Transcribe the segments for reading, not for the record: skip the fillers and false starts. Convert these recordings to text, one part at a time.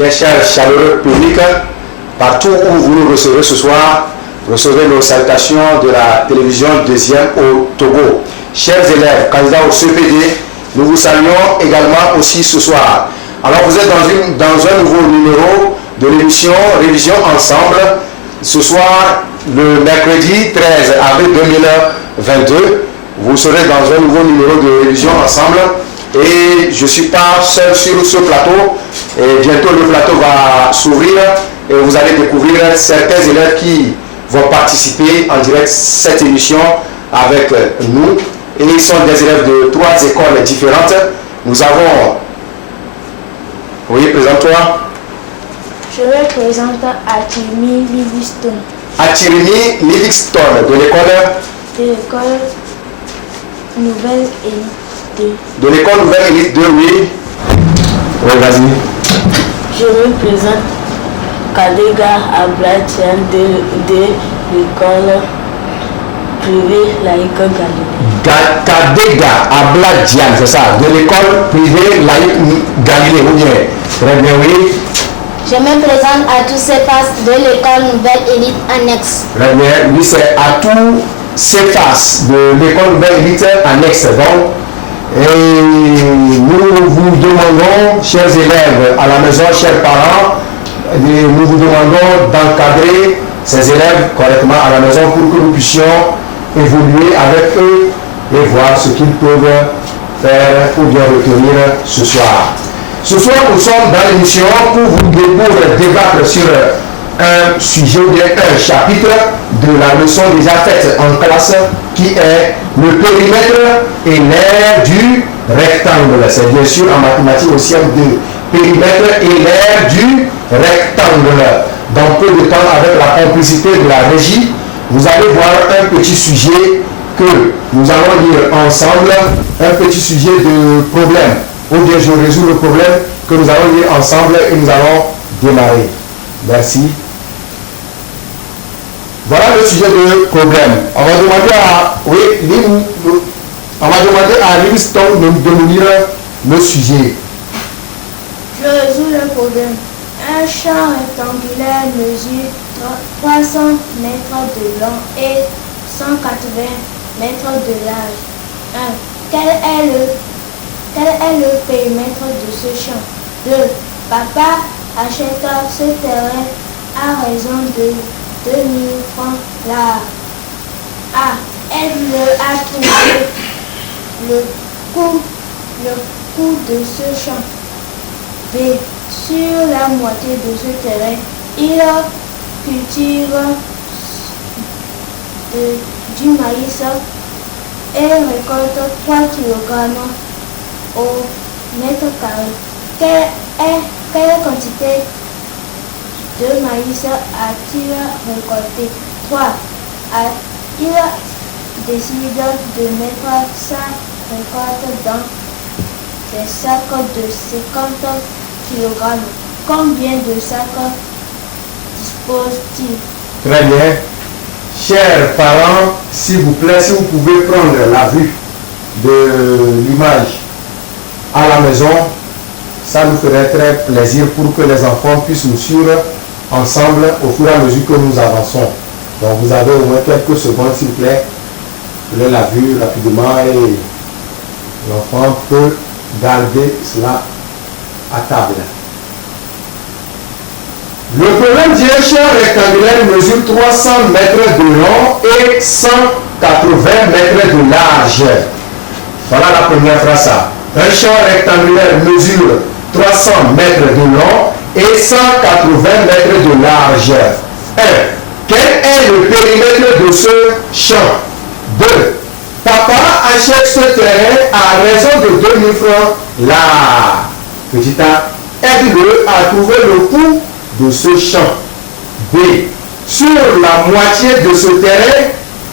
Bien chers chaleureux publics, partout où vous nous recevez ce soir, recevez nos salutations de la télévision deuxième au Togo. Chers élèves, candidats au CPD, nous vous saluons également aussi ce soir. Alors vous êtes dans un nouveau numéro de l'émission Révision Ensemble. Ce soir, le mercredi 13 avril 2022, vous serez dans un nouveau numéro de Révision Ensemble. Et je ne suis pas seul sur ce plateau. Et bientôt le plateau va s'ouvrir et vous allez découvrir certains élèves qui vont participer en direct à cette émission avec nous. Et ils sont des élèves de 3 écoles différentes. Nous avons... Oui, présente-toi. Je me présente à Tirimi Livingston. À Tirimi Livingston, de l'école Nouvelle Élite 2. De l'école Nouvelle Élite 2, oui. Oui, vas-y. Je me présente Kadega Ablatian de l'école privée laïque Galilée. Kadega Ablatian, c'est ça, de l'école privée laïque Galilée, ou bien. Très bien, oui. Je me présente à tous ces faces de l'école Nouvelle Élite Annexe. Très bien, oui, c'est à tous ces faces de l'école Nouvelle Élite Annexe. Donc, et nous vous demandons, chers élèves à la maison, chers parents, nous vous demandons d'encadrer ces élèves correctement à la maison pour que nous puissions évoluer avec eux et voir ce qu'ils peuvent faire ou bien retenir ce soir. Ce soir, nous sommes dans l'émission pour débattre sur un sujet ou bien un chapitre de la leçon déjà faite en classe qui est le périmètre et l'aire du rectangle. C'est bien sûr en mathématiques aussi de périmètre et l'aire du rectangle. Dans peu de temps, avec la complicité de la régie, vous allez voir un petit sujet que nous allons lire ensemble, un petit sujet de problème. Ou bien je résous le problème que nous allons lire ensemble et nous allons démarrer. Merci. Voilà le sujet de problème. On va demander à Livingston de nous lire le sujet. Je résous le problème. Un champ rectangulaire mesure 300 mètres de long et 180 mètres de large. 1. Quel est le périmètre de ce champ? 2. Papa achète ce terrain à raison de 2000 francs l'art. A. Aide-le à trouver le coût de ce champ. B. Sur la moitié de ce terrain, il cultive du maïs et récolte 3 kg au mètre carré. Quelle quantité de maïs a-t-il récolté? 3. Il décide de mettre sa récolte dans des sacs de 50 kg. Combien de sacs dispose-t-il? Très bien. Chers parents, s'il vous plaît, si vous pouvez prendre la vue de l'image à la maison, ça nous ferait très plaisir pour que les enfants puissent nous suivre ensemble au fur et à mesure que nous avançons. Donc vous avez au moins quelques secondes, s'il vous plaît. Prenez la vue rapidement et l'enfant peut garder cela à table. Le problème d'un champ rectangulaire mesure 300 mètres de long et 180 mètres de large. Voilà la première phrase. Un champ rectangulaire mesure 300 mètres de long et 180 mètres de large. 1. Quel est le périmètre de ce champ? 2. Papa achète ce terrain à raison de 2000 francs l'art. Petit A. Aide-le à trouver le coût de ce champ. B. Sur la moitié de ce terrain,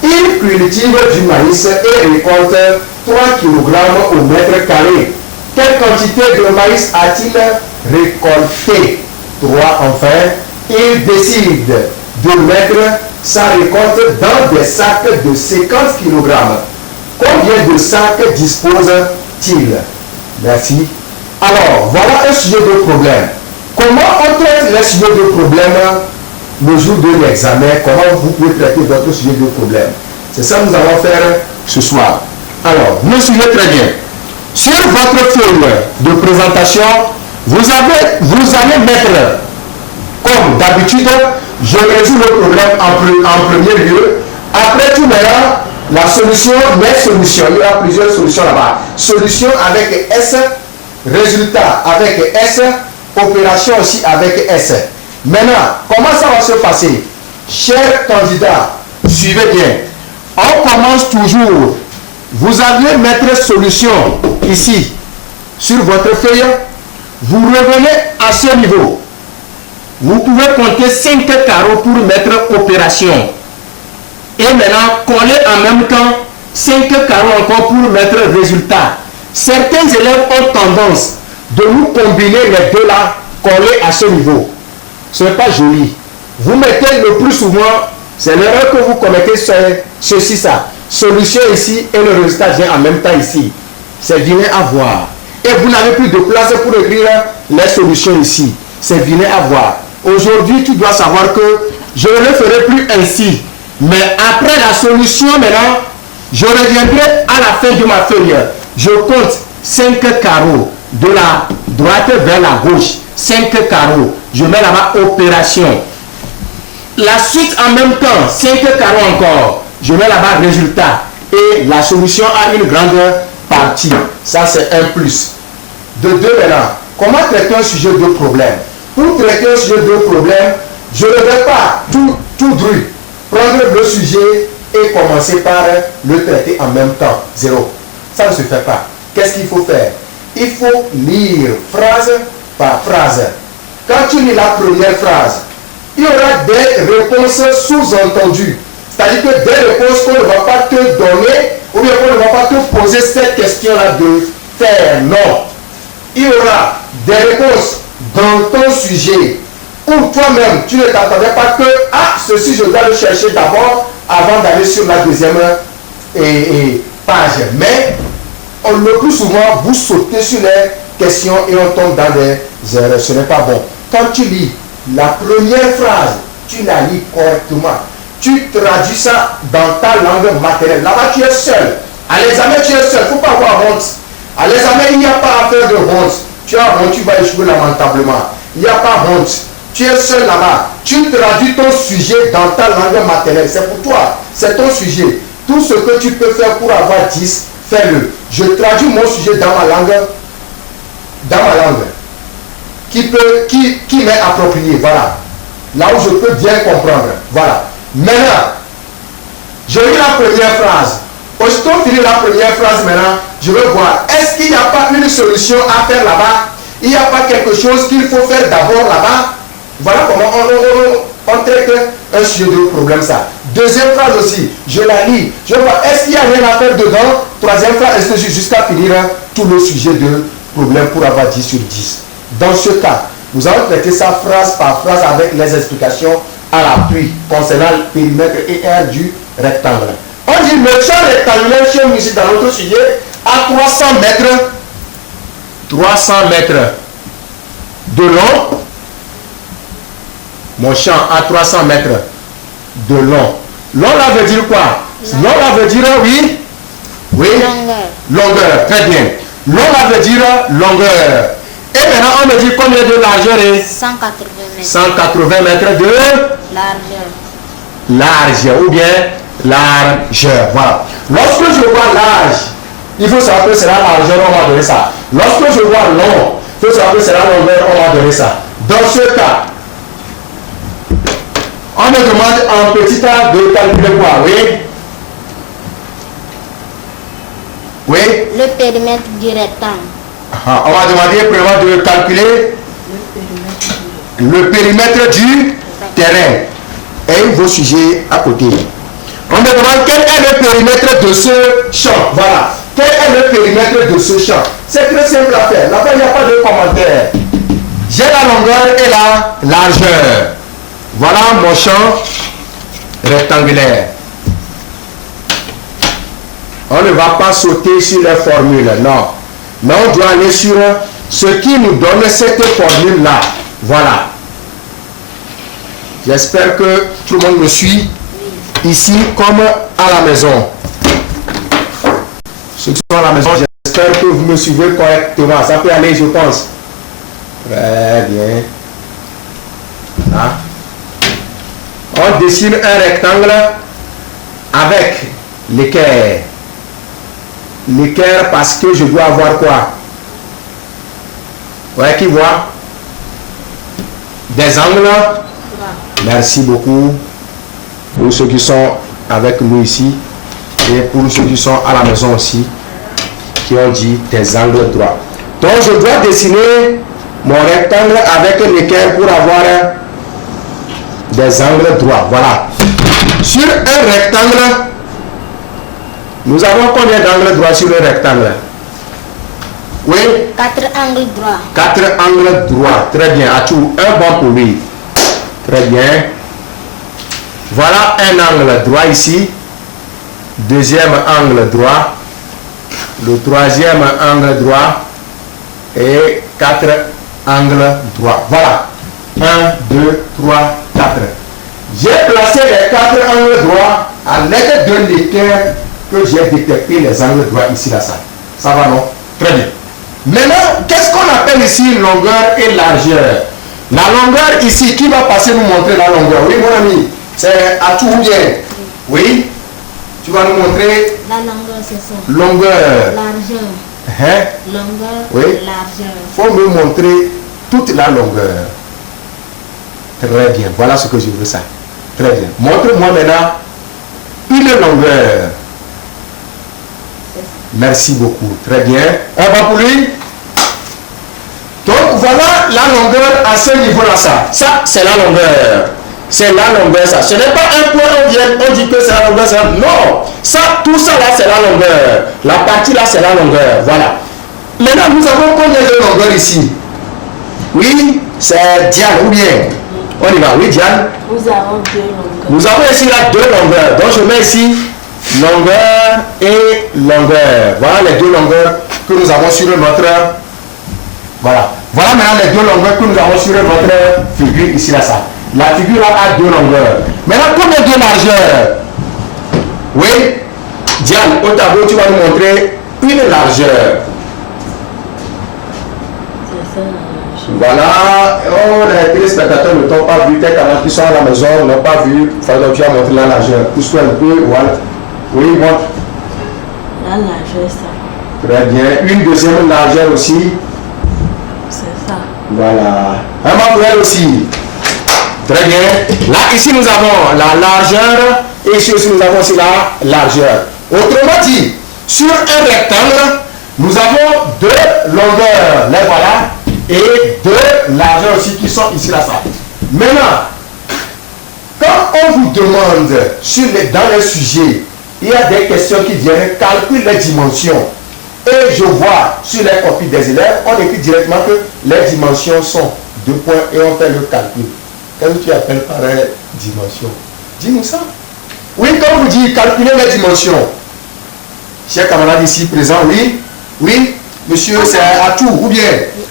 il cultive du maïs et récolte 3 kg au mètre carré. Quelle quantité de maïs a-t-il récolté? 3. Enfin, il décide de mettre sa récolte dans des sacs de 50 kg. Combien de sacs dispose-t-il? Merci. Alors, voilà un sujet de problème. Comment on traite les sujets de problème le jour de l'examen? Comment vous pouvez traiter votre sujet de problème? C'est ça que nous allons faire ce soir. Alors, nous suivez très bien. Sur votre feuille de présentation, vous allez mettre, comme d'habitude, je résous le problème en premier lieu. Après tout, maintenant, la solution, les solutions. Il y aura plusieurs solutions là-bas. Solution avec S, résultat avec S, opération aussi avec S. Maintenant, comment ça va se passer? Chers candidats, suivez bien. On commence toujours. Vous allez mettre solution ici, sur votre feuille. Vous revenez à ce niveau. Vous pouvez compter 5 carreaux pour mettre opération. Et maintenant, coller en même temps 5 carreaux encore pour mettre résultat. Certains élèves ont tendance de nous combiner les deux là, coller à ce niveau. Ce n'est pas joli. Vous mettez le plus souvent, c'est l'erreur que vous commettez, c'est ceci, ça. Solution ici et le résultat vient en même temps ici. C'est vilain à voir. Et vous n'avez plus de place pour écrire les solutions ici. C'est vilain à voir. Aujourd'hui, tu dois savoir que je ne le ferai plus ainsi. Mais après la solution, maintenant, je reviendrai à la fin de ma feuille. Je compte 5 carreaux de la droite vers la gauche. 5 carreaux. Je mets là-bas opération. La suite en même temps, 5 carreaux encore. Je mets là-bas résultat. Et la solution a une grande partie. Ça, c'est un plus. De deux, maintenant, comment traiter un sujet de problème? Pour traiter un sujet de problème, je ne vais pas tout dru prendre le sujet et commencer par le traiter en même temps. Zéro. Ça ne se fait pas. Qu'est-ce qu'il faut faire? Il faut lire phrase par phrase. Quand tu lis la première phrase, il y aura des réponses sous-entendues. C'est-à-dire que des réponses qu'on ne va pas te donner ou bien qu'on ne va pas te poser cette question-là de faire. Non. Il y aura des réponses dans ton sujet où toi-même, tu ne t'attendais pas que ceci, je dois le chercher d'abord avant d'aller sur la deuxième page. Mais le plus souvent, vous sautez sur les questions et on tombe dans des erreurs. Ce n'est pas bon. Quand tu lis la première phrase, tu la lis correctement. Tu traduis ça dans ta langue maternelle. Là-bas, tu es seul. À l'examen, tu es seul. Il ne faut pas avoir honte. À l'examen, il n'y a pas à faire de honte. Tu as honte, tu vas échouer lamentablement. Il n'y a pas honte. Tu es seul là-bas. Tu traduis ton sujet dans ta langue maternelle. C'est pour toi. C'est ton sujet. Tout ce que tu peux faire pour avoir 10, fais-le. Je traduis mon sujet dans ma langue. Qui m'est approprié. Voilà. Là où je peux bien comprendre. Voilà. Maintenant, je lis la première phrase. Aussitôt fini la première phrase maintenant, je veux voir, est-ce qu'il n'y a pas une solution à faire là-bas? Il n'y a pas quelque chose qu'il faut faire d'abord là-bas? Voilà comment on traite un sujet de problème ça. Deuxième phrase aussi, je la lis. Je vois, est-ce qu'il n'y a rien à faire dedans? Troisième phrase, est-ce que jusqu'à finir tout le sujet de problème pour avoir 10 sur 10? Dans ce cas, nous allons traiter ça phrase par phrase avec les explications à l'appui concernant le périmètre et aire du rectangle. On dit le champ rectangulaire chez nous ici dans notre sujet à 300 mètres de long. Mon champ à 300 mètres de long. Long là veut dire quoi? Long là veut dire oui. Longueur. Très bien. Long là veut dire longueur. Et maintenant on me dit combien de largeur est 180 mètres de largeur ou bien largeur. Voilà. Lorsque je vois large, il faut savoir que c'est la largeur, on va donner ça. Lorsque je vois long, il faut savoir que c'est la longueur, on va donner ça. Dans ce cas, on me demande en petit a de calculer quoi? Oui? Le périmètre du rectangle. On va demander premièrement de calculer le périmètre du terrain et vos sujets à côté. On me demande quel est le périmètre de ce champ. Voilà. Quel est le périmètre de ce champ? C'est très simple à faire. Là-bas, il n'y a pas de commentaire. J'ai la longueur et la largeur. Voilà mon champ rectangulaire. On ne va pas sauter sur les formules, non. Mais on doit aller sur ce qui nous donne cette formule-là. Voilà. J'espère que tout le monde me suit ici comme à la maison. Ceux qui sont à la maison, j'espère que vous me suivez correctement. Ça peut aller, je pense. Très bien. Là. On dessine un rectangle avec l'équerre. L'équerre parce que je dois avoir quoi? Ouais, qui voit? Des angles. Merci beaucoup pour ceux qui sont avec nous ici et pour ceux qui sont à la maison aussi qui ont dit des angles droits. Donc je dois dessiner mon rectangle avec l'équerre pour avoir des angles droits. Voilà. Sur un rectangle, nous avons combien d'angles droits sur le rectangle? Oui? 4 angles droits. 4 angles droits. Très bien. Atou, un bon pour lui. Très bien. Voilà un angle droit ici. Deuxième angle droit. Le troisième angle droit. Et 4 angles droits. Voilà. 1, 2, 3, 4. J'ai placé les 4 angles droits à l'aide de l'équerre que j'ai détecté les angles droits ici, là, ça. Ça va, non? Très bien. Maintenant, qu'est-ce qu'on appelle ici longueur et largeur? La longueur ici, qui va passer nous montrer la longueur? Oui, mon ami, c'est à tout bien. Oui, tu vas nous montrer La longueur, c'est ça. longueur. Largeur. Hein? Longueur, Oui. largeur. Il faut me montrer toute la longueur. Très bien, voilà ce que je veux ça. Très bien. Montre-moi maintenant une longueur. Merci beaucoup. Très bien. On va pour lui. Donc voilà la longueur à ce niveau-là. Ça c'est la longueur. C'est la longueur, ça. Ce n'est pas un point, on dit que c'est la longueur, ça. Non. Ça, tout ça là, c'est la longueur. La partie là, c'est la longueur. Voilà. Maintenant, nous avons combien de longueurs ici? Oui, c'est Diane ou bien? On y va. Oui, Diane. Nous avons 2 longueurs. Nous avons ici là 2 longueurs. Donc je mets ici longueur et longueur. Voilà les 2 longueurs que nous avons sur notre... Voilà. Voilà maintenant les 2 longueurs que nous avons sur notre figure ici là, ça. La figure là a 2 longueurs. Maintenant, combien de largeur? Oui. Diane, au tableau, tu vas nous montrer une largeur. C'est ça la largeur. Voilà. Oh, les téléspectateurs ne t'ont pas vu. Tes camarades qui sont à la maison n'ont pas vu. Donc tu as montré la largeur. Pousse-toi un peu. Voilà. Oui, montre. La largeur, ça. Très bien. Une deuxième largeur aussi. C'est ça. Voilà. Un manuel aussi. Très bien. Là, ici, nous avons la largeur et ici aussi, nous avons aussi la largeur. Autrement dit, sur un rectangle, nous avons 2 longueurs. Là, voilà. Et 2 largeurs aussi qui sont ici, là, ça. Maintenant, quand on vous demande dans les sujets, il y a des questions qui viennent calculer les dimensions. Et je vois sur les copies des élèves, on écrit directement que les dimensions sont 2 points et on fait le calcul. Qu'est-ce que tu appelles par dimension? Dis-nous ça. Oui, quand vous dites calculer les dimensions, chers camarades ici présents, oui, oui, monsieur, c'est à tout, ou bien?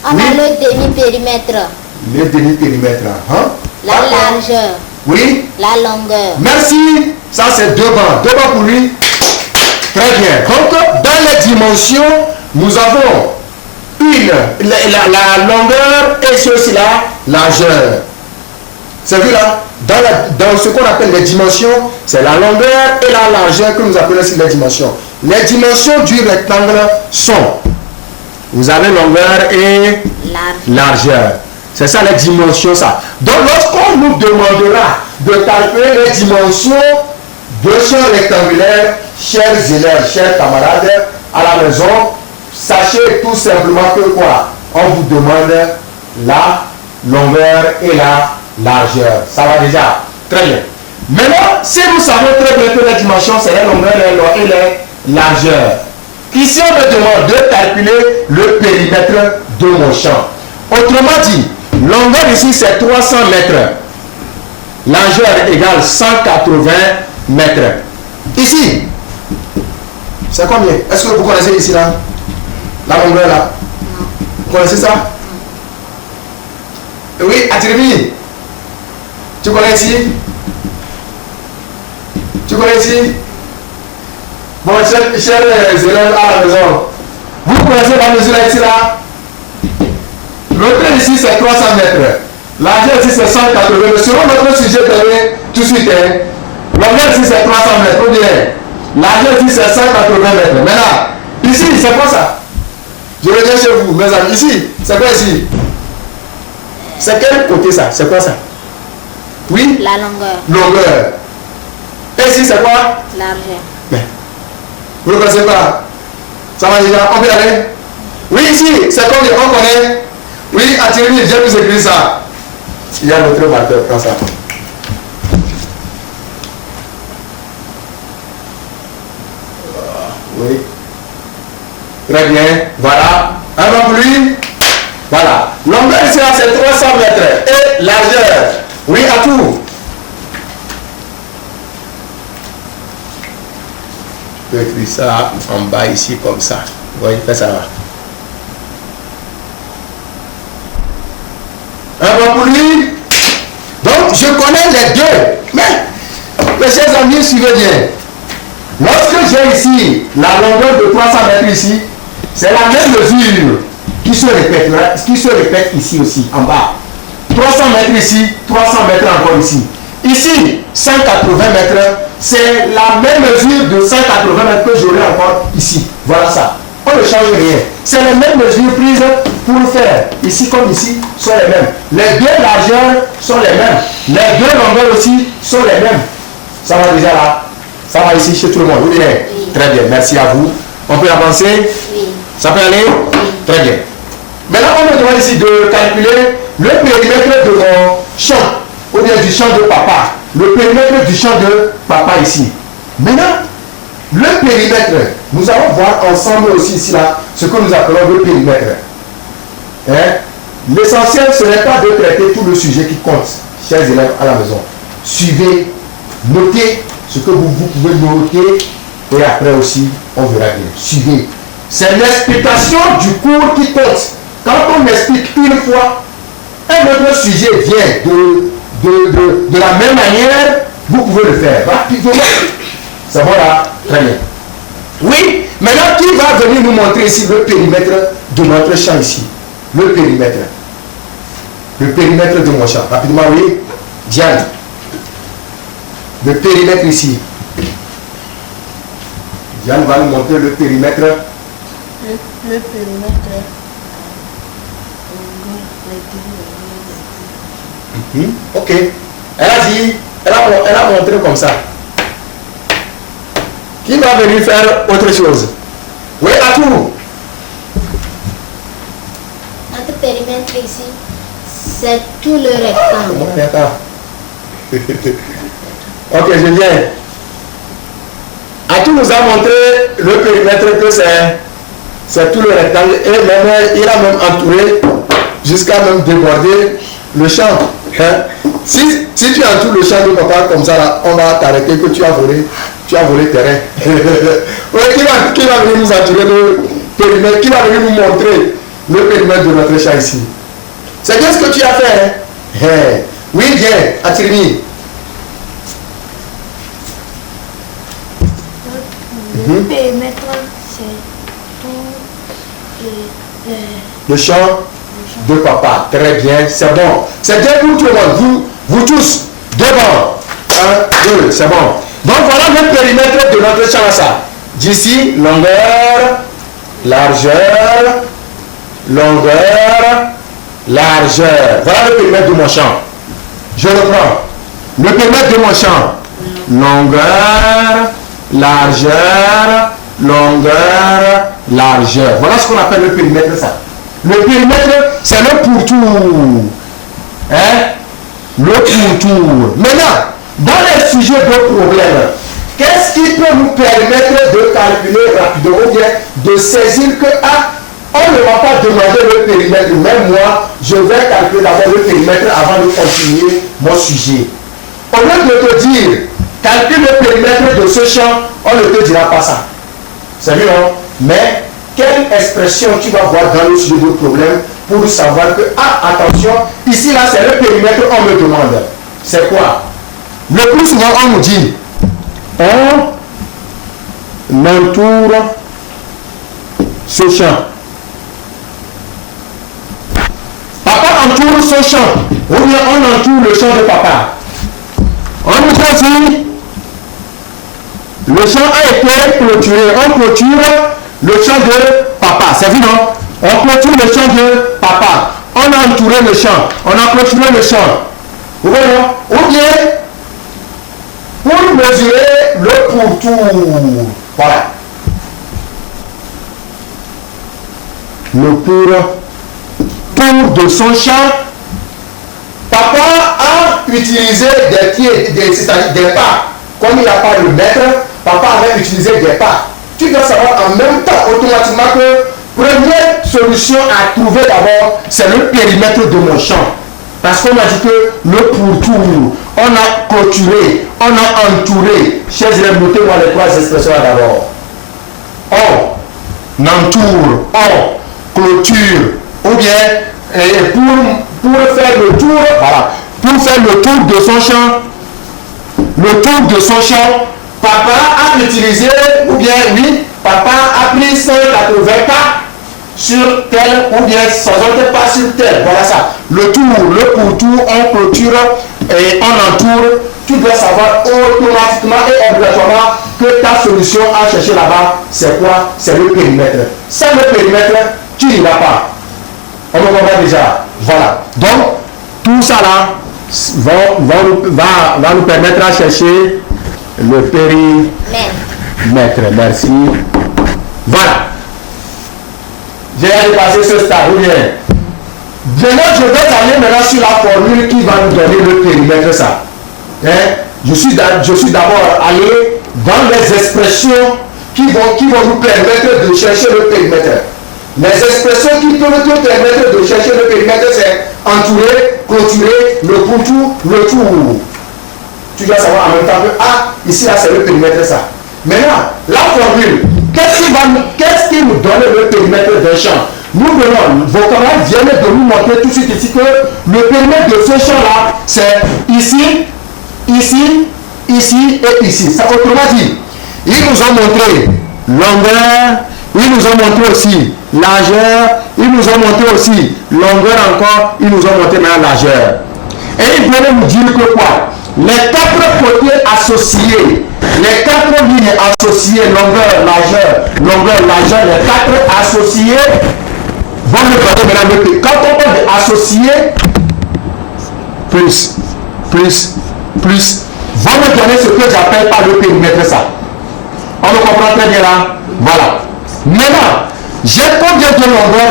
On Oui. a le demi-périmètre, Le demi-périmètre, hein? la largeur, Oui. la longueur. Merci. Ça, c'est 2 bancs. 2 bancs pour lui. Très bien. Donc, dans les dimensions, nous avons la longueur et ceci là, largeur. C'est vu là? Dans ce qu'on appelle les dimensions, c'est la longueur et la largeur que nous appelons ici les dimensions. Les dimensions du rectangle sont, vous avez longueur et largeur. C'est ça les dimensions, ça. Donc lorsqu'on nous demandera de calculer les dimensions de champs rectangulaires, chers élèves, chers camarades, à la maison, sachez tout simplement que quoi? On vous demande la longueur et la largeur. Ça va déjà? Très bien. Maintenant, si nous savons très bien que les dimensions, c'est la longueur et les largeurs. Ici, on me demande de calculer le périmètre de mon champ. Autrement dit, longueur ici, c'est 300 mètres. Largeur égale 180 mètres. Ici, c'est combien? Est-ce que vous connaissez ici là? La longueur là? Vous connaissez ça? Oui, Atirimi. Tu connais ici? Tu connais ici? Bon, chers élèves à la maison, vous connaissez la mesure ici là? Le trait ici c'est 300 mètres. L'argent ici c'est 180 mètres. Selon notre sujet donné tout de suite, hein, l'envers ici c'est 300 mètres. Ou bien, l'argent ici c'est 180 mètres. Maintenant, ici c'est quoi ça? Je reviens chez vous, mes amis. Ici, c'est quoi ici? C'est quel côté ça? C'est quoi ça? Oui? La longueur. Longueur. Et ici c'est quoi? Largeur. Mais, vous ne connaissez pas? Ça va déjà? On peut y aller? Oui, ici, c'est comme on connaît. Oui, Atirimi, viens nous écrire ça. Il y a notre marqueur, prends ça. Oui. Très bien. Voilà. Un peu plus. Voilà. Longueur ici, c'est 300 mètres. Et largeur. Oui, à tout. Je peux écrire ça en bas ici, comme ça. Oui, fais ça là. Un peu plus. Donc, je connais les deux. Mais, mes chers amis, suivez bien. Lorsque j'ai ici la longueur de 300 mètres ici, c'est la même mesure qui se répète ici aussi, en bas. 300 mètres ici, 300 mètres encore ici. Ici, 180 mètres, c'est la même mesure de 180 mètres que j'aurai encore ici. Voilà ça. On ne change rien. C'est les mêmes mesures prises pour faire. Ici comme ici sont les mêmes. Les deux largeurs sont les mêmes. Les deux longueurs aussi sont les mêmes. Ça va déjà là. Ça va ici chez tout le monde. Vous direz? Oui. Très bien. Merci à vous. On peut avancer? Oui. Ça peut aller? Oui. Très bien. Maintenant, on me demande ici de calculer le périmètre de mon champ, ou bien du champ de papa. Le périmètre du champ de papa ici. Maintenant, le périmètre, nous allons voir ensemble aussi ici là, ce que nous appelons le périmètre. Hein? L'essentiel, ce n'est pas de traiter tout le sujet qui compte, chers élèves à la maison. Suivez, notez ce que vous pouvez noter, et après aussi, on verra bien. Suivez. C'est l'explication du cours qui compte. Quand on explique une fois, un autre sujet vient de la même manière, vous pouvez le faire rapidement. C'est bon là? Très bien. Oui, maintenant qui va venir nous montrer ici le périmètre de notre champ ici? Le périmètre. Le périmètre de mon champ. Rapidement, oui. Diane. Le périmètre ici. Diane va nous montrer le périmètre. Le périmètre. Ok. Elle a dit, elle a montré comme ça. Qui va venir faire autre chose? Oui, à tout. Notre périmètre ici, c'est tout le rectangle. Ok, je viens. Atou nous a montré le périmètre que c'est tout le rectangle et même, il a même entouré jusqu'à même déborder le champ. Hein? Si tu entoures le champ de papa comme ça, là, on va t'arrêter que tu as volé terrain. Oui, qui va venir nous entourer le périmètre, qui va venir nous montrer le périmètre de notre champ ici? C'est bien ce que tu as fait. Hein? Oui, viens, Atirimi. Le périmètre, c'est tout le champ de papa. Très bien, c'est bon. C'est bien pour tout le monde. Vous tous, devant. 1, 2, c'est bon. Donc voilà le périmètre de notre champ ça. D'ici, longueur, largeur, longueur, largeur. Voilà le périmètre de mon champ. Je reprends. Le périmètre de mon champ. Longueur, largeur, longueur, largeur. Voilà ce qu'on appelle le périmètre ça. Le périmètre, c'est le pourtour. Hein? Le pourtour. Maintenant, dans les sujets de problème, qu'est-ce qui peut nous permettre de calculer rapidement ou bien de saisir que on ne va pas demander le périmètre. Même moi, je vais calculer d'abord le périmètre avant de continuer mon sujet. Au lieu de te dire, calcule le périmètre de ce champ, on ne te dira pas ça. C'est mieux, non? Mais quelle expression tu vas voir dans le sujet de problème pour savoir que, ah, attention, ici, là, c'est le périmètre, on me demande. C'est quoi? Le plus souvent, on nous dit, on entoure ce champ. Papa entoure ce champ, ou bien on entoure le champ de papa. On nous dit, le champ a été clôturé. On clôture le champ de papa. C'est vu, non? On clôture le champ de papa. On a entouré le champ. On a clôturé le champ. Vous voyez, non? Ou bien, pour mesurer le pourtour. Voilà. Le pourtour de son champ. Papa a utilisé des pieds, c'est-à-dire des pas. Comme il n'a pas de mètre, papa avait utilisé des pas. Tu dois savoir en même temps automatiquement que première solution à trouver d'abord, c'est le périmètre de mon champ. Parce qu'on a dit que le pourtour, on a clôturé, on a entouré. Chers élèves, notez-moi les trois expressions là d'abord. On entoure, on clôture, ou bien pour faire le tour, voilà, pour faire le tour de son champ. Le tour de son champ, papa a utilisé, ou bien oui, papa a pris 180 pas sur tel, ou bien 160 pas sur tel. Voilà ça. Le tour, le pourtour, on clôture et on entoure. Tu dois savoir automatiquement et obligatoirement que ta solution à chercher là-bas, c'est quoi? C'est le périmètre. Sans le périmètre, tu n'y vas pas. On me comprend déjà. Voilà. Donc, tout ça là, va nous permettre à chercher le périmètre. Merci. Voilà. J'ai passé ce stade. Ou bien. Maintenant, je vais aller maintenant sur la formule qui va nous donner le périmètre. Ça. Hein? Je suis d'abord allé dans les expressions qui vont nous permettre de chercher le périmètre. Les expressions qui peuvent te permettre de chercher le périmètre, c'est entourer, clôturer, le pourtour, le tour. Tu dois savoir en même temps que, ah, ici, là, c'est le périmètre, ça. Maintenant, la formule, qu'est-ce qui nous donne le périmètre d'un champ? Nous venons, vos camarades viennent de nous montrer tout de suite ici que le périmètre de ce champ-là, c'est ici, ici, ici et ici. Ça, autrement dit, ils nous ont montré longueur, ils nous ont montré aussi largeur, ils nous ont montré aussi longueur encore, ils nous ont montré maintenant largeur. Et ils veulent nous dire que quoi? Les quatre côtés associés, les quatre lignes associées, longueur, largeur, les quatre associés vont nous donner maintenant le périmètre. Quand on parle d'associés, plus, vont nous donner ce que j'appelle par le périmètre ça. On me comprend très bien là? Voilà. Maintenant, j'ai combien de longueur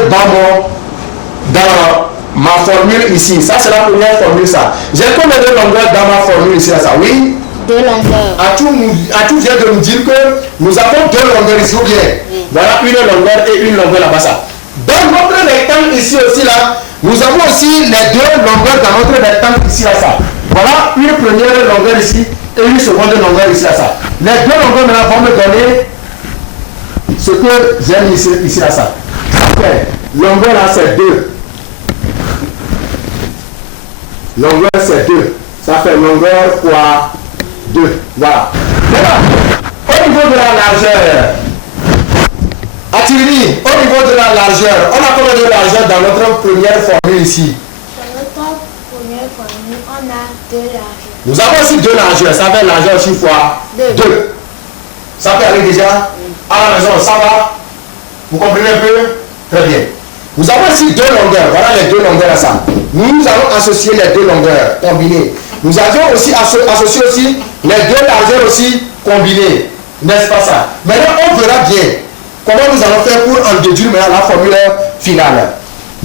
dans ma formule ici? Ça, c'est la première formule, ça. J'ai combien de longueur dans ma formule ici, là, ça? Oui? 2 longueurs. Atou vient de nous dire que nous avons 2 longueurs ici, ou bien? Oui. Voilà une longueur et une longueur là-bas, ça. Dans notre rectangle ici aussi, là, nous avons aussi les 2 longueurs dans notre rectangle ici, là, ça. Voilà une première longueur ici et une seconde longueur ici, là, ça. Les 2 longueurs maintenant vont me donner ce que j'aime ici, là, ça. Ça fait, longueur là, c'est 2. Longueur, c'est 2. Ça fait longueur fois 2. Voilà. Maintenant, au niveau de la largeur, Athilini, au niveau de la largeur, on a combien de largeur dans notre première formule ici? Dans notre première formule, on a 2 largeurs. Nous avons aussi 2 largeurs. Ça fait largeur aussi fois 2. Ça peut aller déjà? À la maison, ça va? Vous comprenez un peu? Très bien. Nous avons aussi 2 longueurs. Voilà les 2 longueurs à ça. Nous allons associer les 2 longueurs combinées. Nous avons aussi associé aussi les 2 largeurs aussi combinées. N'est-ce pas ça? Maintenant, on verra bien comment nous allons faire pour en déduire maintenant la formule finale.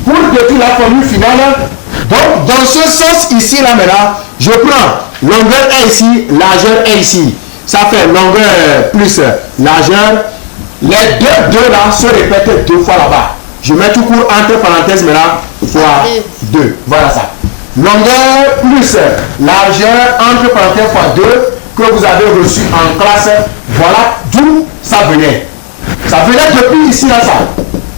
Pour déduire la formule finale, donc dans ce sens ici, là maintenant, je prends longueur est ici, largeur est ici. Ça fait longueur plus largeur. Les deux là se répètent 2 fois là-bas. Je mets tout court entre parenthèses maintenant fois 2. Voilà ça. Longueur plus largeur entre parenthèses fois 2 que vous avez reçu en classe. Voilà d'où ça venait. Ça venait depuis ici là ça.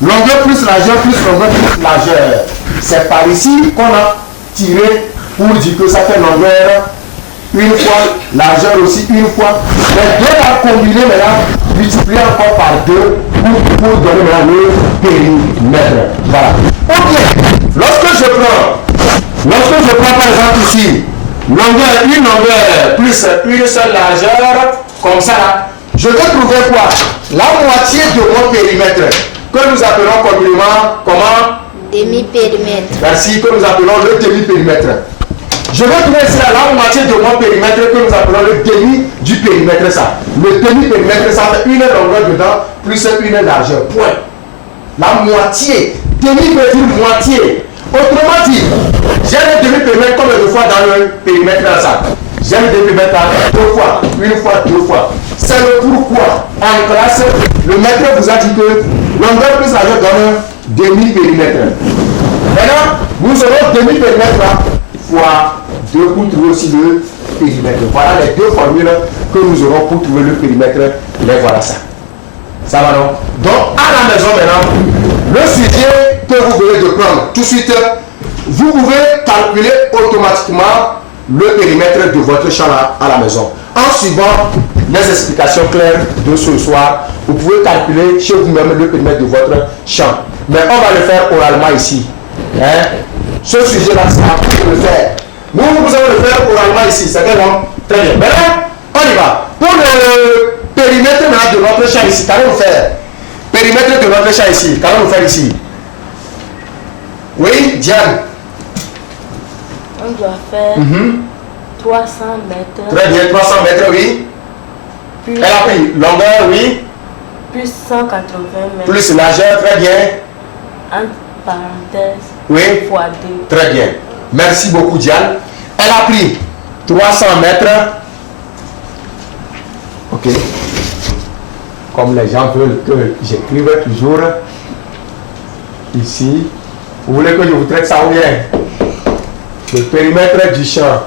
Longueur plus largeur plus longueur plus largeur. C'est par ici qu'on a tiré pour dire que ça fait longueur une fois, largeur aussi une fois. Les deux à combiner maintenant, multiplier encore par deux pour donner maintenant le périmètre. Voilà. Ok. Lorsque je prends par exemple ici, une longueur plus une seule largeur, comme ça là, je vais trouver quoi? La moitié de mon périmètre, que nous appelons communément comment? Demi-périmètre. Merci, que nous appelons le demi-périmètre. Je vais trouver ici la moitié de mon périmètre que nous appelons le demi du périmètre ça. Le demi-périmètre ça fait une longueur dedans plus une largeur. Point. La moitié. Demi veut dire moitié. Autrement dit, j'ai le demi-périmètre combien de fois dans le périmètre dans ça? J'ai le demi-périmètre deux fois, une fois, deux fois. C'est le pourquoi. En classe, le maître vous a dit que longueur plus largeur donne demi-périmètre. Maintenant, nous aurons demi-périmètre fois 2 pour trouver aussi le périmètre. Voilà les deux formules que nous aurons pour trouver le périmètre. Les voilà ça. Ça va non? Donc à la maison maintenant, le sujet que vous venez de prendre tout de suite, vous pouvez calculer automatiquement le périmètre de votre champ à la maison. En suivant les explications claires de ce soir, vous pouvez calculer chez vous-même le périmètre de votre champ. Mais on va le faire oralement ici. Hein? Ce sujet-là, c'est à vous de le faire. Nous allons le faire oralement ici. C'est bien, non? Très bien. Maintenant, on y va. Pour le périmètre de notre champ ici, qu'allons-nous faire? Périmètre de notre champ ici, qu'allons-nous faire ici? Oui, Diane? On doit faire 300 mètres. Très bien, 300 mètres, oui. Plus, Elle a pris longueur, oui. plus 180 mètres. Plus largeur, très bien. Entre parenthèses. Oui. Fois 2. Très bien. Merci beaucoup, Diane. Elle a pris 300 mètres. Ok. Comme les gens veulent que j'écrive toujours ici. Vous voulez que je vous traite ça ou bien? Le périmètre du champ.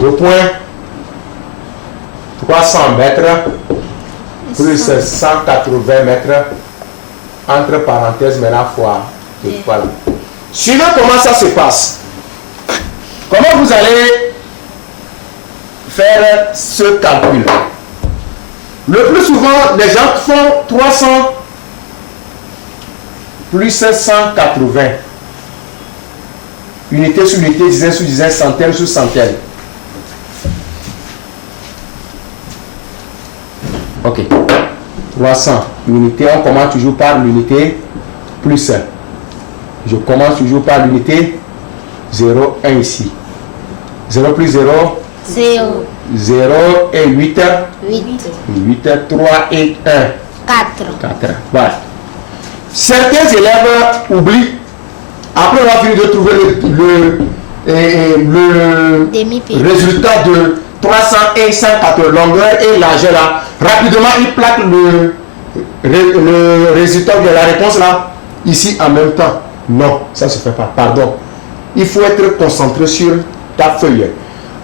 2 points. 300 mètres plus 180 mètres entre parenthèses maintenant fois 2. Voilà. Suivez comment ça se passe. Comment vous allez faire ce calcul? Le plus souvent, les gens font 300 plus 180. Unité sur unité, dizaine sur dizaine, centaine sur centaine. Ok. 300 unités, on commence toujours par l'unité plus 1. Je commence toujours par l'unité 0, 1 ici. 0 plus 0, 0. 0 et 8. 8. 8, 3 et 1. 4. 4. Voilà. Certains élèves oublient. Après on a fini de trouver le résultat de 300 et 180 longueur et largeur là. Rapidement, il plaque le résultat de la réponse là, ici en même temps. Non, ça ne se fait pas. Pardon. Il faut être concentré sur ta feuille.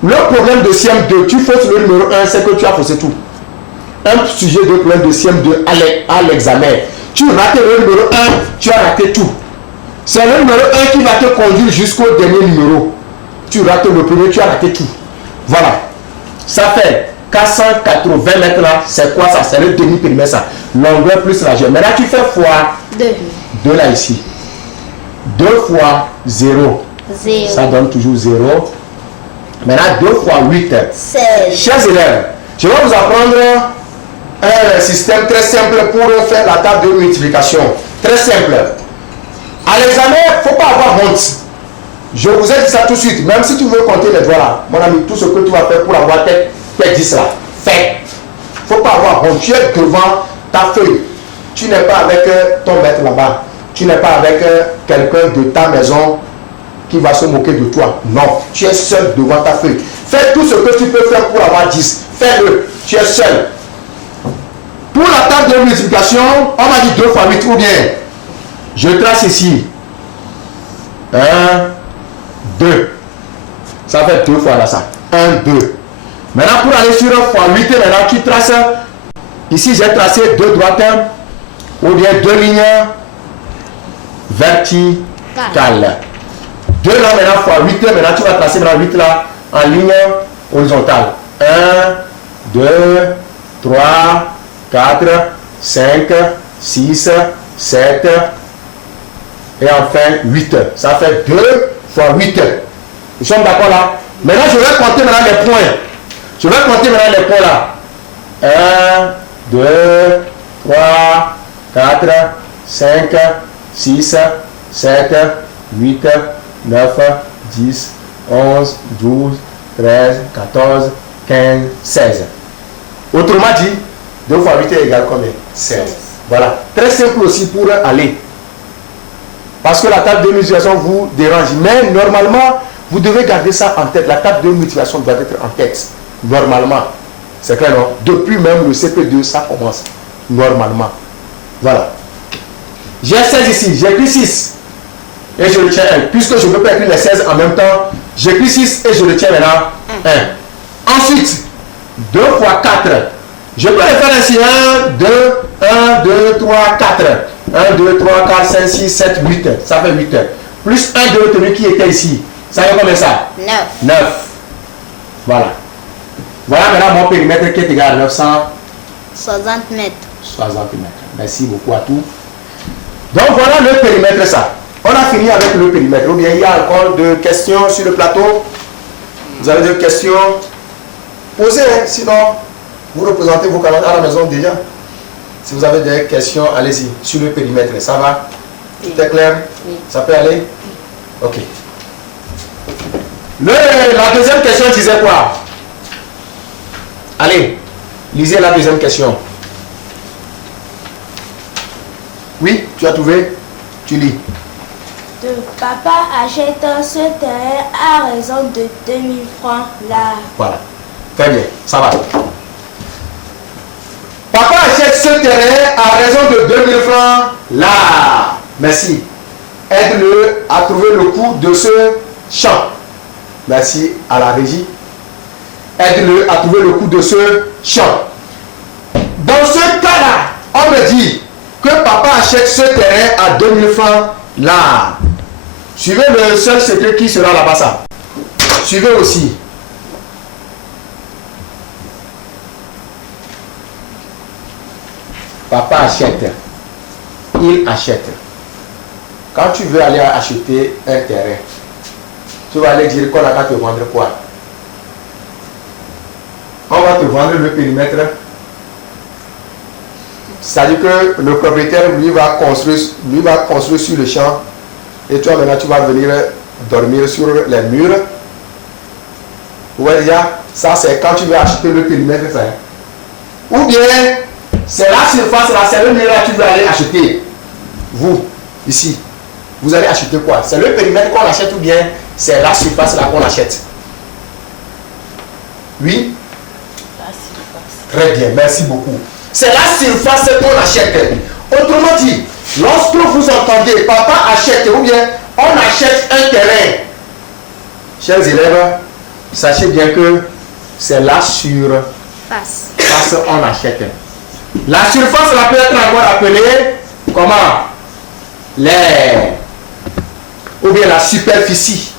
Le problème de CM2, tu fausses le numéro 1, c'est que tu as faussé tout. Un sujet de problème de CM2 à l'examen. Tu rates le numéro 1, tu as raté tout. C'est le numéro 1 qui va te conduire jusqu'au dernier numéro. Tu rates le premier, tu as raté tout. Voilà. Ça fait 480 mètres là, c'est quoi ça? C'est le demi-périmètre ça. Longueur plus largeur. Maintenant tu fais fois 2. 2 là ici. 2 fois 0. 0. Ça donne toujours 0. Maintenant 2 fois 8. 16. Chers élèves, je vais vous apprendre un système très simple pour faire la table de multiplication. Très simple. À l'examen, il ne faut pas avoir honte. Je vous ai dit ça tout de suite. Même si tu veux compter les doigts là, mon ami, tout ce que tu vas faire pour avoir tes 10 là, fais. Il ne faut pas avoir honte. Tu es devant ta feuille. Tu n'es pas avec ton maître là-bas. Tu n'es pas avec quelqu'un de ta maison qui va se moquer de toi. Non, tu es seul devant ta feuille. Fais tout ce que tu peux faire pour avoir 10. Fais-le. Tu es seul. Pour la table de multiplication, on m'a dit 2 fois 8 ou bien. Je trace ici. 1, 2. Ça fait 2 fois là ça. 1, 2. Maintenant pour aller sur 1 fois 8, maintenant tu traces Ici, j'ai tracé 2 droites ou bien 2 lignes verticales. 2 là maintenant fois 8, maintenant tu vas tracer maintenant 8 là en ligne horizontale. 1, 2, 3, 4, 5, 6, 7 et enfin 8. Ça fait 2 fois 8. Nous sommes d'accord là? Maintenant, je vais compter maintenant les points. Je vais compter maintenant les points là. 1, 2, 3, 4, 5, 6, 7, 8, 9, 10, 11, 12, 13, 14, 15, 16. Autrement dit, 2 fois 8 est égal à combien? 16. Voilà. Très simple aussi pour aller. Parce que la table de multiplication vous dérange. Mais normalement, vous devez garder ça en tête. La table de multiplication doit être en tête. Normalement. C'est clair, non? Depuis même le CP2, ça commence. Normalement. Voilà. J'ai 16 ici. J'écris 6. Et je retiens 1. Puisque je ne peux pas écrire les 16 en même temps, j'écris 6 et je retiens maintenant 1. Ensuite, 2 fois 4. Je peux les faire ainsi. 1, 2, 1, 2, 3, 4. 1, 2, 3, 4, 5, 6, 7, 8. Ça fait 8. Plus 1 de retenu qui était ici. Ça fait combien ça? 9. 9. Voilà. Voilà maintenant mon périmètre qui est égal à 60 mètres. 60 mètres. Merci beaucoup à tous. Donc voilà le périmètre ça. On a fini avec le périmètre. Ou bien il y a encore des questions sur le plateau. Vous avez des questions? Posez, hein. Sinon, vous représentez vos camarades à la maison déjà. Si vous avez des questions, allez-y. Sur le périmètre, ça va? Tout est clair? Oui. Ça peut aller? Ok. La deuxième question disait quoi? Allez, lisez la deuxième question. Oui, tu as trouvé? Tu lis. Papa achète ce terrain à raison de 2000 francs là. Voilà. Très bien, ça va. Papa achète ce terrain à raison de 2000 francs là. Merci. Aide-le à trouver le coût de ce champ. Merci à la régie. Aide-le à trouver le coût de ce champ. Dans ce cas-là, on me dit que papa achète ce terrain à 2000 francs là. Suivez le seul secret qui sera là-bas ça. Suivez aussi. Papa achète. Il achète. Quand tu veux aller acheter un terrain, tu vas aller dire qu'on a qu'à te vendre quoi? On va te vendre le périmètre. C'est-à-dire que le propriétaire, lui, va construire sur le champ. Et toi, maintenant, tu vas venir dormir sur les murs. Vous voyez déjà, ça, c'est quand tu veux acheter le périmètre. Ça. Ou bien, c'est la surface, là, c'est le mur là que tu veux aller acheter. Vous, ici, vous allez acheter quoi? C'est le périmètre qu'on achète ou bien c'est la surface là qu'on achète? Oui? La surface. Très bien, merci beaucoup. C'est la surface qu'on achète. Autrement dit, lorsque vous entendez papa achète ou bien on achète un terrain, chers élèves, sachez bien que c'est la surface qu'on achète. La surface là peut être encore appelée comment? L'air. Ou bien la superficie.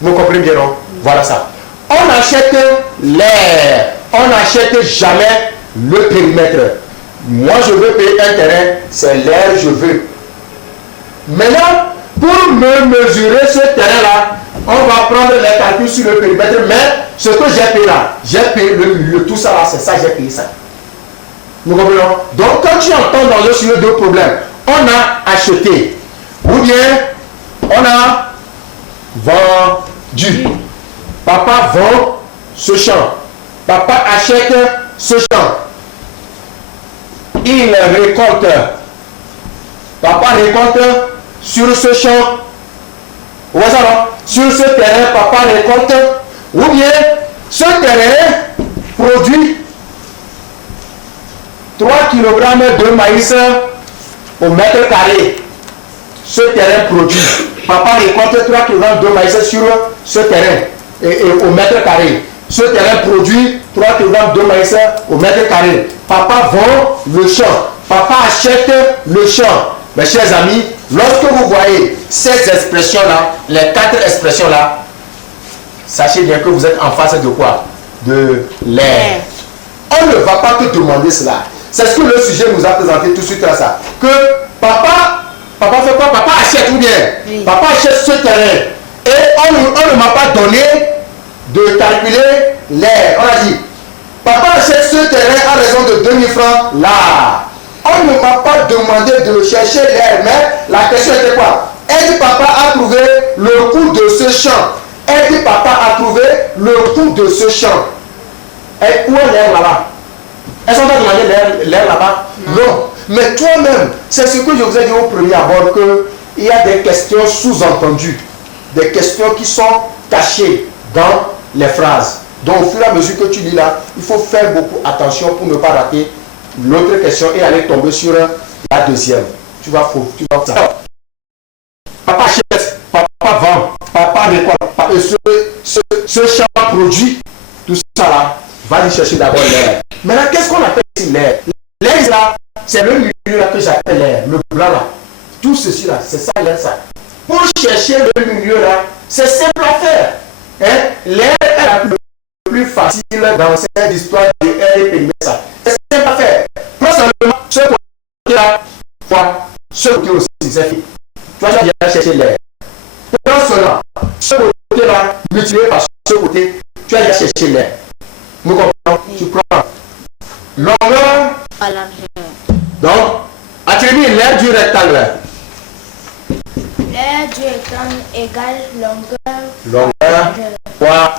Vous comprenez bien, non? Voilà ça. On achète l'air. On n'achète jamais le périmètre. Moi, je veux payer un terrain, c'est l'air je veux. Maintenant, pour me mesurer ce terrain-là, on va prendre les calculs sur le périmètre, mais ce que j'ai payé là, j'ai payé le tout ça là, c'est ça, j'ai payé ça. Nous comprenons? Donc, quand tu entends dans le sujet deux problèmes, on a acheté, ou bien on a vendu. Papa vend ce champ. Papa achète ce champ. Il récolte. Papa récolte sur ce champ. Vous voyez ça, non? Sur ce terrain, papa récolte. Ou bien, ce terrain produit 3 kg de maïs au mètre carré. Ce terrain produit. Papa récolte 3 kg de maïs sur ce terrain et au mètre carré. Ce terrain produit 3 kg de maïs au mètre carré. papa vend le champ, papa achète le champ. Mes chers amis, lorsque vous voyez ces expressions-là, les 4 expressions-là, sachez bien que vous êtes en face de quoi? De l'air. On ne va pas te demander cela. C'est ce que le sujet nous a présenté tout de suite à ça. Que papa fait quoi? Papa achète ou bien? Oui. Papa achète ce terrain. Et on ne m'a pas donné de calculer l'air. On a dit, papa achète ce terrain à raison de 2000 francs là. On ne m'a pas demandé de chercher l'air, mais la question était quoi? Est-ce que papa a trouvé le coût de ce champ? Est-ce que papa a trouvé le coût de ce champ? Et où est l'air là-bas? Est-ce qu'on t'a demandé l'air là-bas? Non. Mais toi-même, c'est ce que je vous ai dit au premier abord, qu'il y a des questions sous-entendues, des questions qui sont cachées dans les phrases. Donc au fur et à mesure que tu lis là, il faut faire beaucoup attention pour ne pas rater l'autre question et aller tomber sur la deuxième. Tu vas ça. Papa achète, papa vend, papa récolte, ce champ produit, tout ça là, va aller chercher d'abord l'air. Maintenant, qu'est-ce qu'on appelle ici l'air? L'air là, c'est le milieu là que j'appelle l'air, le blanc là. Tout ceci là, c'est ça l'air ça. Pour chercher le milieu là, c'est simple à faire. Hein? L'air est la plus facile dans cette histoire de air et périmètre ça. C'est simple à faire. Prends seulement ce côté là, fois ce côté aussi, c'est fait. Tu vas bien chercher l'air. Prends seulement ce côté là, multiplié par ce côté, tu vas bien chercher l'air. Nous comprenons? Tu prends longueur. Donc, attribue l'air du rectangle. L'air du rectangle égale Longueur fois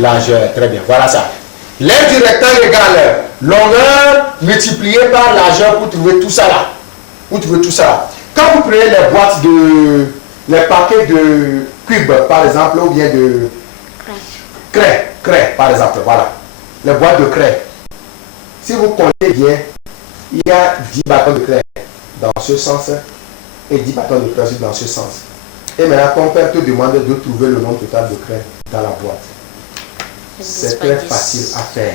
largeur. Très bien, voilà ça. L'air du rectangle égale longueur multiplié par largeur pour trouver tout ça là. Pour trouver tout ça là. Quand vous prenez les boîtes les paquets de cubes par exemple, ou bien de craie par exemple, voilà. Les boîtes de craie. Si vous comptez bien, il y a 10 bâtons de craie dans ce sens et 10 bâtons de craie dans ce sens. Et maintenant, ton père te demande de trouver le nombre total de craie dans la boîte. C'est très facile à faire.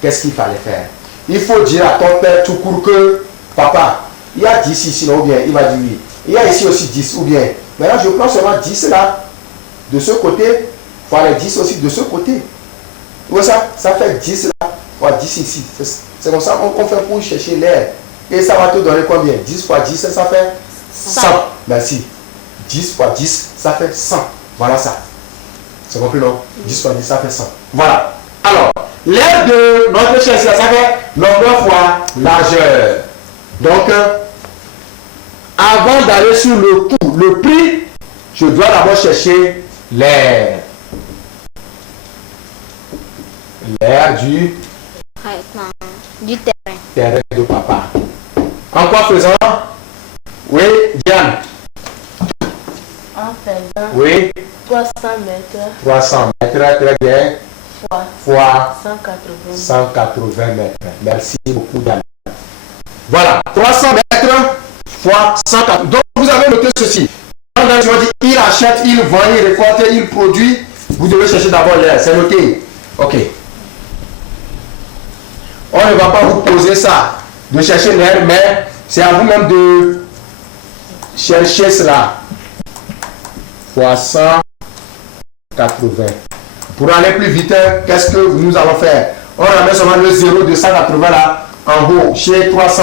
Qu'est-ce qu'il fallait faire? Il faut dire à ton père tout court que, papa, il y a 10 ici, non, ou bien il va dire oui. Il y a ici aussi 10, ou bien, maintenant je prends seulement 10 là, de ce côté, il faut aller 10 aussi de ce côté. Vous voyez ça? Ça fait 10 là. 10 ici, c'est comme ça qu'on fait pour chercher l'air. Et ça va te donner combien? 10 fois 10, ça fait 100. Merci. 10 fois 10, ça fait 100. Voilà ça. C'est compris, non? 10 fois 10, ça fait 100. Voilà. Alors, l'air de notre chaise, ça fait longueur fois largeur. Donc, avant d'aller sur le coût, le prix, je dois d'abord chercher l'air. L'air du terrain de papa. En quoi faisant? Oui, Diane. En faisant oui. 300 mètres. 300 mètres, très bien. Fois 180 mètres. Merci beaucoup, Diane. Voilà, 300 mètres fois 180. Donc, vous avez noté ceci. Quand on dit il achète, il vend, il récolte, il produit, vous devez chercher d'abord l'air. C'est noté. Ok. On ne va pas vous poser ça, de chercher l'air, mais c'est à vous-même de chercher cela. Fois 180. Pour aller plus vite, qu'est-ce que nous allons faire? On ramène seulement le 0 de 180 là, en haut, chez 300.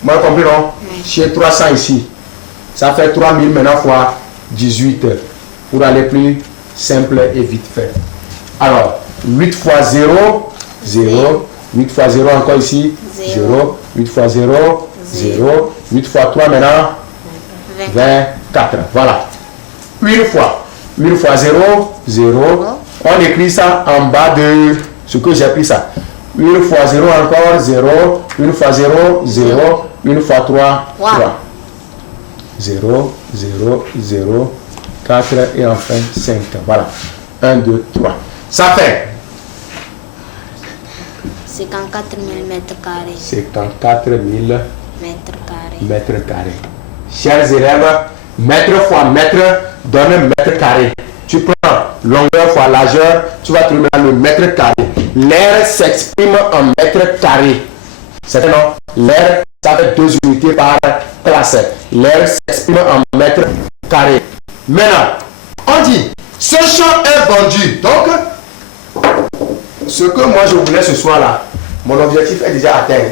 Vous m'avez compris, non? Chez 300 ici. Ça fait 3000 maintenant fois 18. Pour aller plus simple et vite fait. Alors, 8 fois 0, 0. 8 fois 0 encore ici, 0. 8 fois 0, 0. 8 fois 3 maintenant, 24. Voilà. Une fois. 1 fois 0, 0. On écrit ça en bas de ce que j'ai pris ça. 1 fois 0 encore, 0. 1 fois 0, 0. 1 fois 3, 3. 0, 0, 0. 4 et enfin 5. Voilà. 1, 2, 3. Ça fait 54 000 mètres carrés. 54 000 mètres carrés. Chers élèves, mètre fois mètre donne mètre carré. Tu prends longueur fois largeur, tu vas trouver le mètre carré. L'air s'exprime en mètre carré. C'est non. L'air, ça fait 2 unités par classe. L'air s'exprime en mètres carrés. Maintenant, on dit, ce champ est vendu. Donc, ce que moi je voulais ce soir-là, mon objectif est déjà atteint.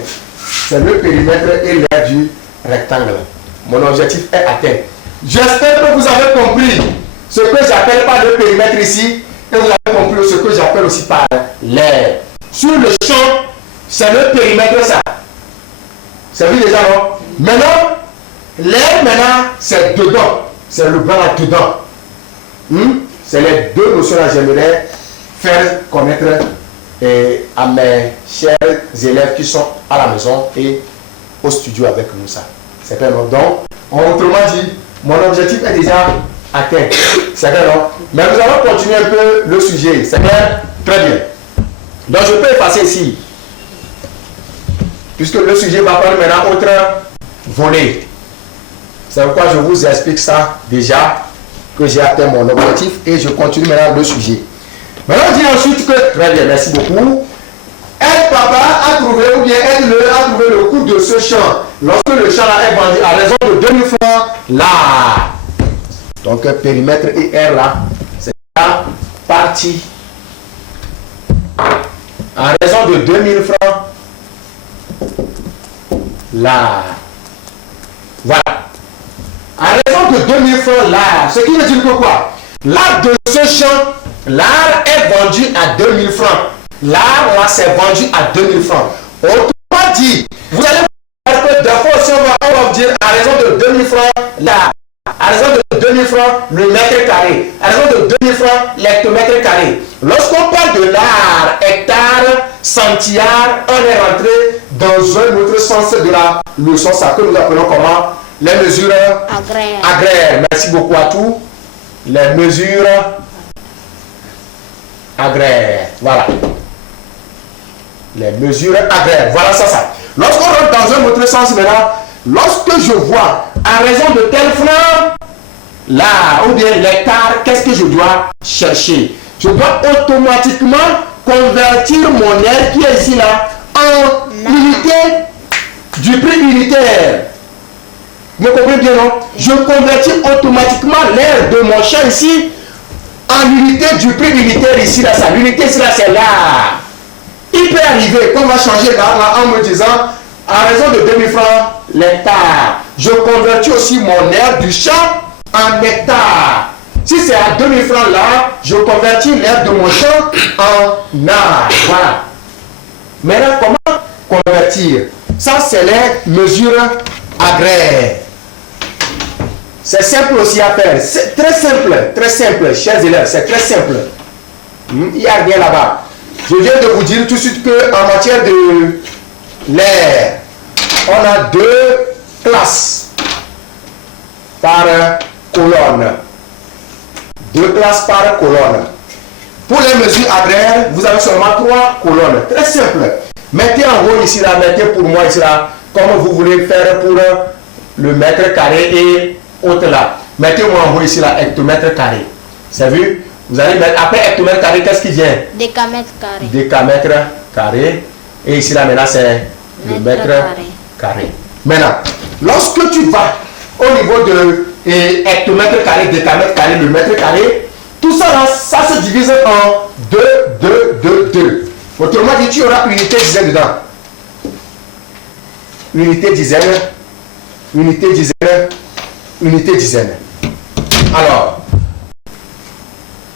C'est le périmètre et l'air du rectangle. Mon objectif est atteint. J'espère que vous avez compris ce que j'appelle par le périmètre ici. Et vous avez compris ce que j'appelle aussi par l'air. Sur le champ, c'est le périmètre ça. C'est vu déjà, non? Maintenant, l'air, maintenant, c'est dedans. C'est le blanc là-dedans. C'est les deux notions-là que j'aimerais faire connaître à mes chers élèves qui sont à la maison et au studio avec nous. Ça. C'est clair, non? Donc, autrement dit, mon objectif est déjà atteint. C'est clair, non? Mais nous allons continuer un peu le sujet. C'est clair? Très bien. Donc, je peux effacer ici. Puisque le sujet va prendre maintenant autre volet. C'est pourquoi je vous explique ça déjà, que j'ai atteint mon objectif et je continue maintenant le sujet. Maintenant, on dit ensuite que, très bien, merci beaucoup. Aide papa à trouver, ou bien aide-le à trouver le coût de ce champ. Lorsque le champ là est vendu à raison de 2000 francs, là. Donc, périmètre et R là, c'est la partie. À raison de 2000 francs, là. Voilà. À raison de 2000 francs, là. Ce qui veut dire que quoi? L'art de ce champ, l'art est vendu à 2000 francs. L'art là, c'est vendu à 2000 francs. Autrement dit, vous allez voir que des fois aussi, on va dire à raison de 2000 francs, là. À raison de 2000 francs, le mètre carré. À raison de 2000 francs, l'hectomètre carré. Lorsqu'on parle de l'art, hectare, centillard, on est rentré dans un autre sens de la leçon, ça que nous appelons comment? Les mesures agraires. Merci beaucoup à tous. Les mesures agraires. Voilà. Les mesures agraires. Voilà ça. Lorsqu'on rentre dans un autre sens maintenant, lorsque je vois à raison de tel franc, là, ou bien l'hectare, qu'est-ce que je dois chercher? Je dois automatiquement convertir mon air qui est ici là en unité du prix unitaire. Vous comprenez bien, non? Je convertis automatiquement l'air de mon champ ici en unité du prix unitaire ici là. L'unité ici là, c'est là. Il peut arriver qu'on va changer là en me disant à raison de 2000 francs l'hectare. Je convertis aussi mon air du champ en hectare. Si c'est à 2000 francs là, je convertis l'air de mon champ en art. Voilà. Maintenant, comment convertir? Ça, c'est les mesures agraires. C'est simple aussi à faire. C'est très simple, chers élèves, c'est très simple. Il n'y a rien là-bas. Je viens de vous dire tout de suite qu'en matière de l'air, on a 2 classes par colonne. 2 classes par colonne. Pour les mesures agraires, vous avez seulement 3 colonnes. Très simple. Mettez en haut ici là, mettez pour moi ici là, comme vous voulez faire pour le mètre carré et autre là. Mettez-moi en haut ici là, hectomètre carré. C'est vu? Vous allez mettre, après hectomètre carré, qu'est-ce qui vient? Décamètre carré. Décamètre carré. Et ici là, maintenant, c'est le mètre carré. Maintenant, lorsque tu vas au niveau de hectomètre carré, décamètre carré, le mètre carré, tout ça là, ça se divise en 2, 2, 2, 2. Autrement dit, tu auras unité dizaine dedans. Unité dizaine, unité dizaine, unité dizaine. Alors,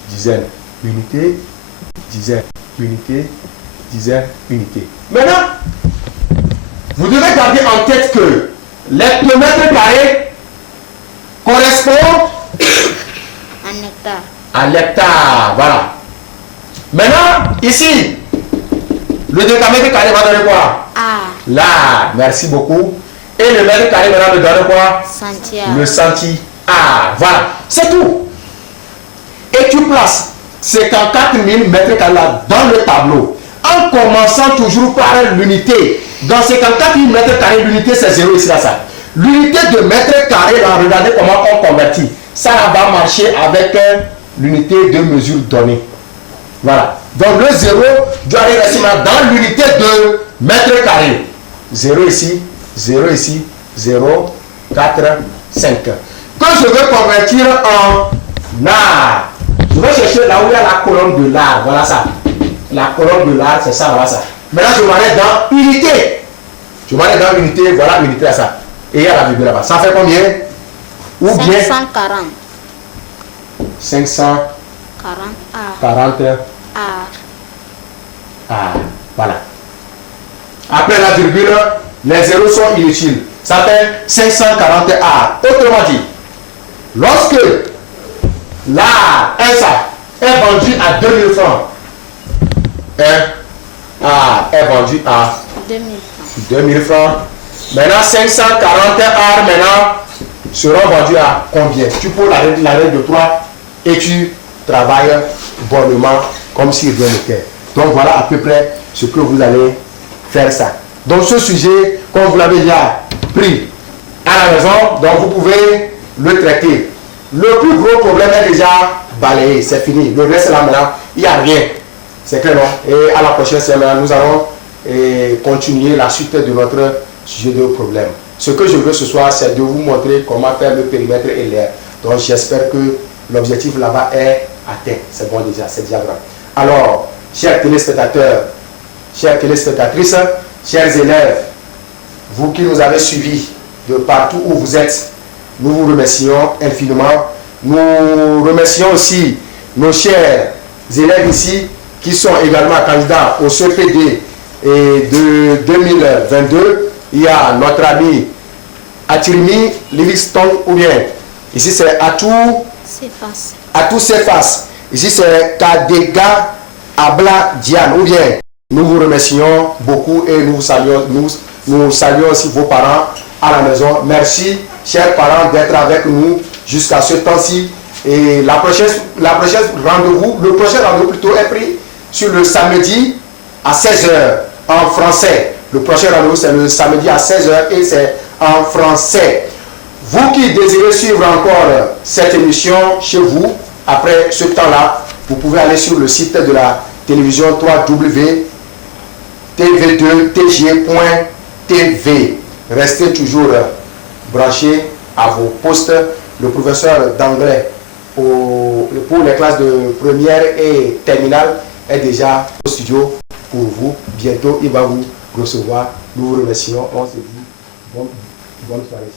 dizaine, unité, dizaine, unité, dizaine, unité. Maintenant, vous devez garder en tête que l'hectomètre carré correspond à l'hectare. Voilà. Maintenant, ici, le décamètre carré va donner quoi? Là, merci beaucoup. Et le mètre carré maintenant me donne quoi? Le centimètre. Voilà, c'est tout. Et tu places 54 000 mètres carrés dans le tableau. En commençant toujours par l'unité. Dans 54 000 mètres carrés, l'unité c'est 0 ici là ça. L'unité de mètre carré, là, regardez comment on convertit. Ça va marcher avec l'unité de mesure donnée. Voilà. Donc le 0 doit aller rester dans l'unité de mètre carré. 0 ici, 0 ici, 0, 4, 5. Quand je veux convertir en art, je vais chercher là où il y a la colonne de l'art. Voilà ça. La colonne de l'art, c'est ça, voilà ça. Maintenant, je m'arrête dans unité. Je m'arrête dans unité, voilà unité à ça. Et il y a la virgule là-bas. Ça fait combien? Ou bien 540. 540 A. Voilà. Après la virgule, les zéros sont inutiles. Ça fait 540 A. Autrement dit, lorsque l'art, ça, est vendu à 2000 francs, A est vendu à 2000 francs. Maintenant, 540 arts maintenant seront vendus à combien? Tu poses la règle de 3 et tu travailles bonnement comme si rien n'était. Donc voilà à peu près ce que vous allez faire ça. Donc ce sujet, comme vous l'avez déjà pris à la maison, donc vous pouvez le traiter. Le plus gros problème est déjà balayé, c'est fini. Le reste là maintenant, il n'y a rien. C'est clair, non? Et à la prochaine semaine, nous allons continuer la suite de notre sujet de problème. Ce que je veux ce soir, c'est de vous montrer comment faire le périmètre et l'air. Donc j'espère que l'objectif là-bas est atteint. C'est bon déjà, c'est diagramme. Alors, chers téléspectateurs, chères téléspectatrices, chers élèves, vous qui nous avez suivis de partout où vous êtes, nous vous remercions infiniment. Nous remercions aussi nos chers élèves ici qui sont également candidats au CPD de 2022. Il y a notre ami Atirmi Livingston, ou bien ici c'est Atou Cefas. Ici c'est Kadega Abla Diane, ou bien nous vous remercions beaucoup et nous saluons aussi vos parents à la maison. Merci, chers parents, d'être avec nous jusqu'à ce temps-ci. Et le prochain rendez-vous plutôt est pris sur le samedi à 16h en français. Le prochain rendez-vous, c'est le samedi à 16h et c'est en français. Vous qui désirez suivre encore cette émission chez vous, après ce temps-là, vous pouvez aller sur le site de la télévision www.tv2tg.tv. Restez toujours branchés à vos postes. Le professeur d'anglais pour les classes de première et terminale est déjà au studio pour vous. Bientôt, il va vous recevoir. Nous vous remercions. On se dit bonne soirée.